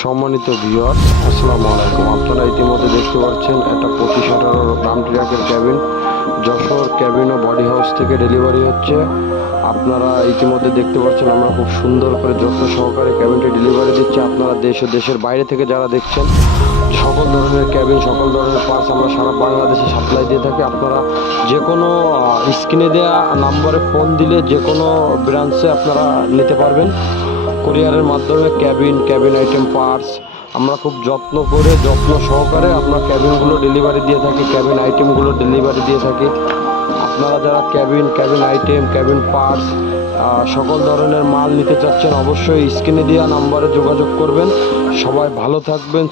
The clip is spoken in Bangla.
সম্মানিত ভিউয়ার্স, আসসালামু আলাইকুম। আপনারা ইতিমধ্যে দেখতে পাচ্ছেন একটা 25-18 রাম ট্রাকের ক্যাবিন যশোর ক্যাবিন ও বডি হাউস থেকে ডেলিভারি হচ্ছে। আপনারা ইতিমধ্যে দেখতে পাচ্ছেন আমরা খুব সুন্দর করে যত্ন সহকারে ক্যাবিনটি ডেলিভারি দিচ্ছি। আপনারা দেশ ও দেশের বাইরে থেকে যারা দেখছেন, সকল ধরনের ক্যাবিন, সকল ধরনের পার্টস আমরা সারা বাংলাদেশে সাপ্লাই দিয়ে থাকি। আপনারা যে কোনো স্ক্রিনে দেওয়া নাম্বারে ফোন দিলে যে কোনো ব্রাঞ্চে আপনারা নিতে পারবেন। কুরিয়ারের মাধ্যমে ক্যাবিন আইটেম পার্টস আমরা খুব যত্ন সহকারে আপনার ক্যাবিনগুলো ডেলিভারি দিয়ে থাকি, ক্যাবিন আইটেমগুলো ডেলিভারি দিয়ে থাকি। আপনারা যারা ক্যাবিন আইটেম, ক্যাবিন পার্টস সকল ধরনের মাল নিতে চাচ্ছেন, অবশ্যই স্ক্রিনে দেওয়া নাম্বারে যোগাযোগ করবেন। সবাই ভালো থাকবেন।